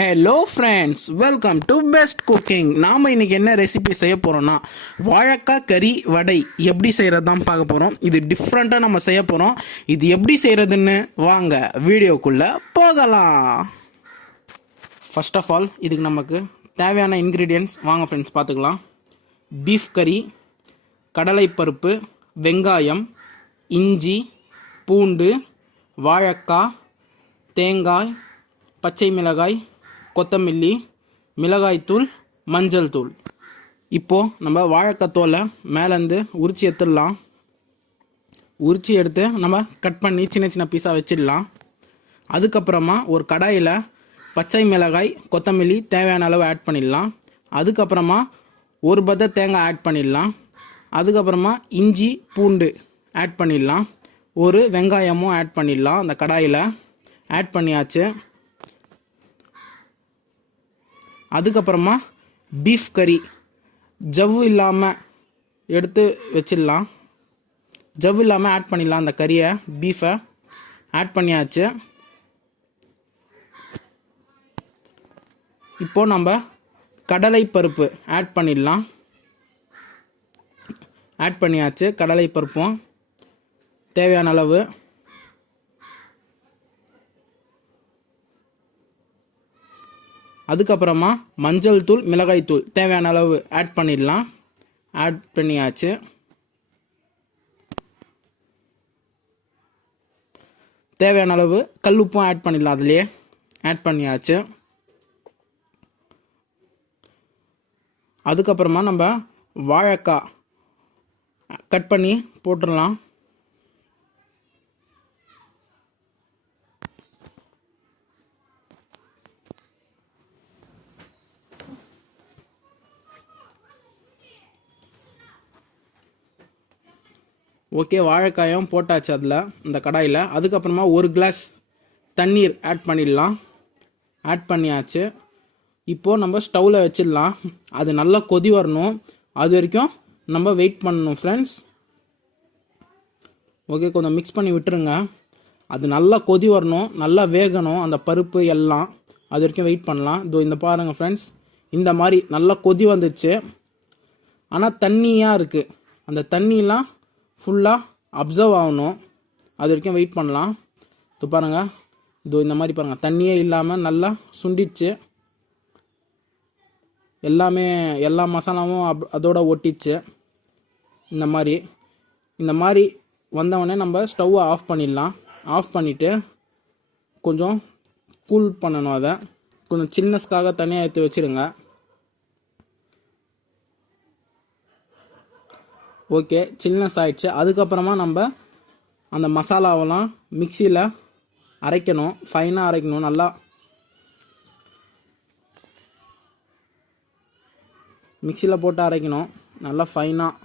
Hello friends, welcome to best cooking. நாம் இன்றைக்கி என்ன ரெசிபி செய்ய போகிறோன்னா வாழைக்காய் கறி வடை எப்படி செய்கிறது தான் பார்க்க போகிறோம். இது டிஃப்ரெண்ட்டாக நம்ம செய்ய போகிறோம். இது எப்படி செய்கிறதுன்னு வாங்க வீடியோக்குள்ளே போகலாம். ஃபர்ஸ்ட் ஆஃப் ஆல் இதுக்கு நமக்கு தேவையான இன்க்ரீடியன்ட்ஸ் வாங்க ஃப்ரெண்ட்ஸ் பார்த்துக்கலாம். பீஃப் கறி, கடலைப்பருப்பு, வெங்காயம், இஞ்சி, பூண்டு, வாழைக்காய், தேங்காய், பச்சை மிளகாய், கொத்தமல்லி, மிளகாய்த்தூள், மஞ்சள் தூள். இப்போது நம்ம வாழைக்காய் தோலை மேலேருந்து உரிச்சி எடுத்துடலாம். உரிச்சி எடுத்து நம்ம கட் பண்ணி சின்ன சின்ன பீஸாக வச்சிடலாம். அதுக்கப்புறமா ஒரு கடாயில் பச்சை மிளகாய், கொத்தமல்லி தேவையான அளவு ஆட் பண்ணிடலாம். அதுக்கப்புறமா ஒரு பத்த தேங்காய் ஆட் பண்ணிடலாம். அதுக்கப்புறமா இஞ்சி, பூண்டு ஆட் பண்ணிடலாம். ஒரு வெங்காயமும் ஆட் பண்ணிடலாம். அந்த கடாயில் ஆட் பண்ணியாச்சு. அதுக்கப்புறமா பீஃப் கறி ஜவ்வு இல்லாமல் எடுத்து வச்சிடலாம். ஜவ்வு இல்லாமல் ஆட் பண்ணிடலாம். அந்த கறியை, பீஃபை ஆட் பண்ணியாச்சு. இப்போது நம்ம கடலை பருப்பு ஆட் பண்ணிடலாம். ஆட் பண்ணியாச்சு. கடலை பருப்பும் தேவையான அளவு. அதுக்கப்புறமா மஞ்சள் தூள், மிளகாய் தூள் தேவையான அளவு ஆட் பண்ணிடலாம். ஆட் பண்ணியாச்சு. தேவையான அளவு கல்லுப்பும் ஆட் பண்ணிடலாம். அதுலேயே ஆட் பண்ணியாச்சு. அதுக்கப்புறமா நம்ம வாழைக்காய் கட் பண்ணி போட்டுடலாம். ஓகே, வாழைக்காயும் போட்டாச்சு அதில், இந்த கடாயில். அதுக்கப்புறமா ஒரு கிளாஸ் தண்ணீர் ஆட் பண்ணிடலாம். ஆட் பண்ணியாச்சு. இப்போது நம்ம ஸ்டவ்வில் வச்சிடலாம். அது நல்லா கொதி வரணும். அது வரைக்கும் நம்ம வெயிட் பண்ணணும் ஃப்ரெண்ட்ஸ். ஓகே, கொஞ்சம் மிக்ஸ் பண்ணி விட்டுருங்க. அது நல்லா கொதி வரணும், நல்லா வேகணும் அந்த பருப்பு எல்லாம். அது வரைக்கும் வெயிட் பண்ணலாம். இதோ இந்த பாருங்கள் ஃப்ரெண்ட்ஸ், இந்த மாதிரி நல்லா கொதி வந்துச்சு. ஆனால் தண்ணியாக இருக்குது. அந்த தண்ணியெலாம் ஃபுல்லாக அப்சர்வ் ஆகணும். அது வரைக்கும் வெயிட் பண்ணலாம். இது பாருங்கள், இது இந்த மாதிரி பாருங்கள், தண்ணியே இல்லாமல் நல்லா சுண்டிச்சு. எல்லா மசாலாவும் அதோட ஒட்டிச்சு. இந்த மாதிரி வந்தவொடனே நம்ம ஸ்டவ்வை ஆஃப் பண்ணிடலாம். ஆஃப் பண்ணிவிட்டு கொஞ்சம் கூல் பண்ணணும். அதை கொஞ்சம் சில்னஸ்க்காக தனியாக எடுத்து வச்சுருங்க. ஓகே, சில்னஸ் ஆகிடுச்சு. அதுக்கப்புறமா நம்ம அந்த மசாலாவெல்லாம் மிக்சியில் அரைக்கணும். ஃபைனாக அரைக்கணும். நல்லா மிக்சியில் போட்டு அரைக்கணும். நல்லா ஃபைனாக,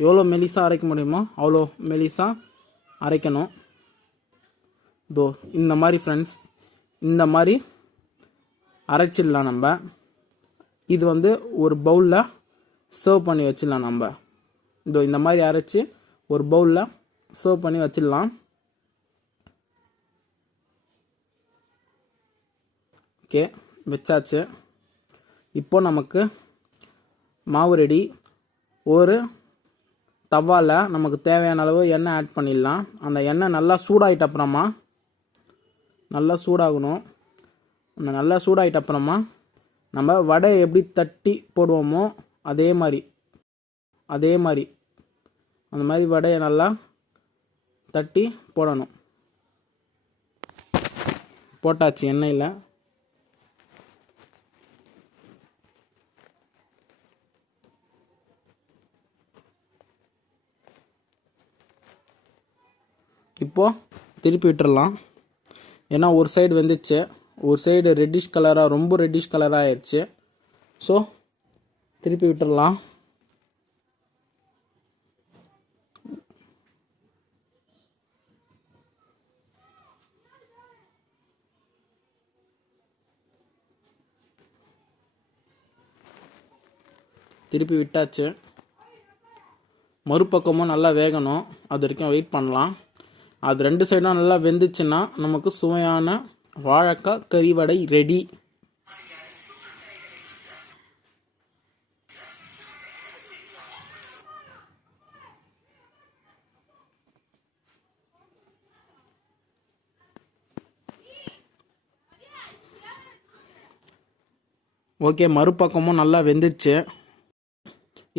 எவ்வளோ மெலிசாக அரைக்க முடியுமோ அவ்வளோ மெலிசாக அரைக்கணும். இதோ இந்த மாதிரி ஃப்ரெண்ட்ஸ், இந்த மாதிரி அரைச்சிடலாம் நம்ம. இது ஒரு பவுலில் சர்வ் பண்ணி வச்சிடலாம் நம்ம. இதோ இந்த மாதிரி அரைச்சி ஒரு பவுலில் சர்வ் பண்ணி வச்சிடலாம். ஓகே, வச்சாச்சு. இப்போ நமக்கு மாவு ரெடி. ஒரு தவாவில் நமக்கு தேவையான அளவு எண்ணெய் ஆட் பண்ணிடலாம். அந்த எண்ணெய் நல்லா சூடாகிட்ட அப்புறமா, நல்லா சூடாகணும். அந்த நல்லா சூடாகிட்ட அப்புறமா நம்ம வடை எப்படி தட்டி போடுவோமோ அதே மாதிரி அந்த மாதிரி வடையை நல்லா தட்டி போடணும். போட்டாச்சு எண்ணெயில். இப்போது திருப்பி விட்டுடலாம். ஏன்னா ஒரு சைடு வெந்துச்சு, ஒரு சைடு ரெட்டிஷ் கலராக, ரொம்ப ரெட்டிஷ் கலராக ஆயிடுச்சு. ஸோ திருப்பி விட்டுடலாம். திருப்பி விட்டாச்சு. மறுபக்கமும் நல்லா வேகணும். அது வரைக்கும் வெயிட் பண்ணலாம். அது ரெண்டு சைடும் நல்லா வெந்துச்சுன்னா நமக்கு சுவையான வாழைக்காய் கறி வடை ரெடி. ஓகே, மறுபக்கமும் நல்லா வெந்துச்சு.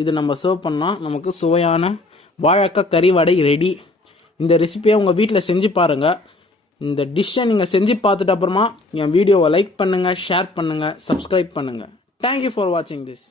இது நம்ம சர்வ் பண்ணால் நமக்கு சுவையான வாழைக்காய் கறி வடை ரெடி. இந்த ரெசிபியை உங்கள் வீட்டில் செஞ்சு பாருங்கள். இந்த டிஷ்ஷை நீங்கள் செஞ்சு பார்த்துட்டு அப்புறமா என் வீடியோவை லைக் பண்ணுங்கள், ஷேர் பண்ணுங்கள், சப்ஸ்கிரைப் பண்ணுங்கள். தேங்க்யூ ஃபார் வாட்சிங் திஸ்.